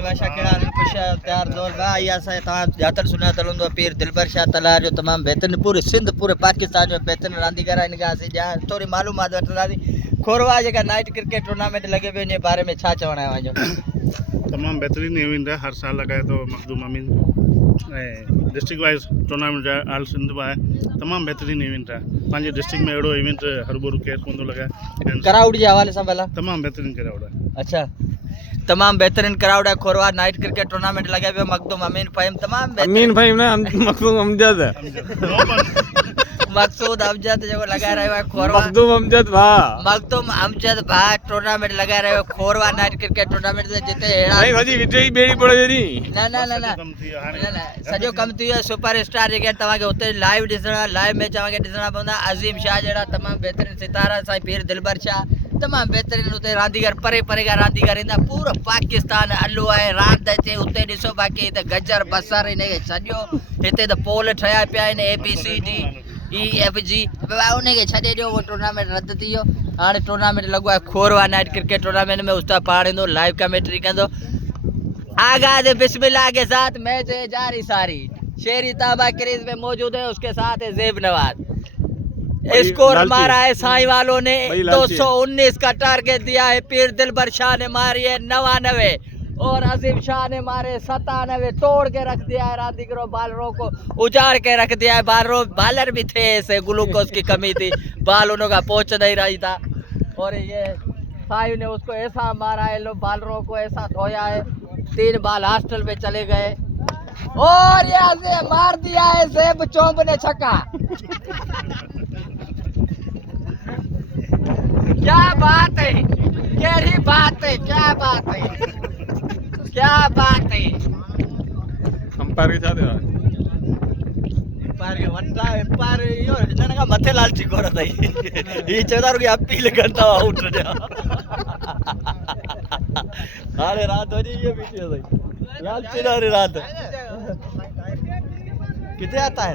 साईं बादशाह केड़ा खुश है तैयार जोर बा या सा ता जातर सुना तलंदो पीर दिलबर शाह तलार जो तमाम बेहतरीन पूरे सिंध पूरे पाकिस्तान में बेहतरीन रांदीगर इनका से जा थोड़ी मालूमात वठंदासी खोरवा जेका नाइट क्रिकेट टूर्नामेंट लगे पे इन बारे में छा चवण है वजो तमाम बेहतरीन इवेंट है हर साल लगाए तो मखदूम अमीन डिस्ट्रिक्ट वाइज टूर्नामेंट है आल सिंध में है तमाम बेहतरीन इवेंट है पांच डिस्ट्रिक्ट में एड़ो इवेंट हर बोर केर कोंदो लगाए क्राउड जे हवाले से पहला तमाम बेहतरीन क्राउड है। अच्छा तमाम बेहतरीन क्राउड है खोरवा नाइट क्रिकेट टूर्नामेंट लगे पे मखदूम अमीन फहीम तमाम अमीन फहीम ना मखदूम अमजद मकसूद अमजद जो लगा रहे हो खोरवा मखदूम अमजद भा मखदूम अमजद भा टूर्नामेंट लगा रहे हो खोरवा नाइट क्रिकेट टूर्नामेंट से जिते हेड़ा भाई भाजी विजय बेड़ी पड़े जरी ना ना ना ना ना सजो कम थी सुपर स्टार जेके तवा के उते लाइव दिसना लाइव मैच तवा के दिसना पवंदा अजीम शाह जेड़ा तमाम बेहतरीन सितारा साईं पीर दिलबर शाह तमाम बेहतरीन उते रांदीगर परे परे का रांदीगर इंदा पूरा पाकिस्तान अल्लू है रात ते उते दिसो बाकी इते गजर बसर इने सजो इते त पोल ठया पिया इन ABCD EFG उन्हें के छॾे ॾियो वो टूर्नामेंट रद्द थी वियो हाणे टूर्नामेंट लॻो आहे खोरवा नाइट क्रिकेट टूर्नामेंट में उस्ताद पाड़ींदो लाइव कमेंट्री कंदो आगाज़ बिस्मिल्लाह के साथ मैच है जारी सारी शेरी ताबा क्रीज में मौजूद है उसके साथ है ज़ेब नवाज स्कोर मारा है साईं वालों ने 219 का टारगेट दिया है पीर दिलबर शाह ने मारी है 99 और अजीम शाह ने मारे 97 तोड़ के रख दिया है रांदीगरों बालरों को उजाड़ के रख दिया है बालरों बालर भी थे ऐसे ग्लूकोज की कमी थी बाल उनों का पहुंच नहीं रही था और ये साई ने उसको ऐसा मारा है लो बालरों को ऐसा धोया है 3 बाल हॉस्टल में चले गए और यहाँ से मार दिया है ज़ेब चौंब ने छक्का क्या बात है केरी बात है क्या बात है क्या बात है अंपायर के साथ है अंपायर के वंटा अंपायर यो हिनन का मथे लालची कोरत है ये चेदार की अपील करता आउट ने अरे रात हो जी ये पीछे सही लालची ना रात कितने आता है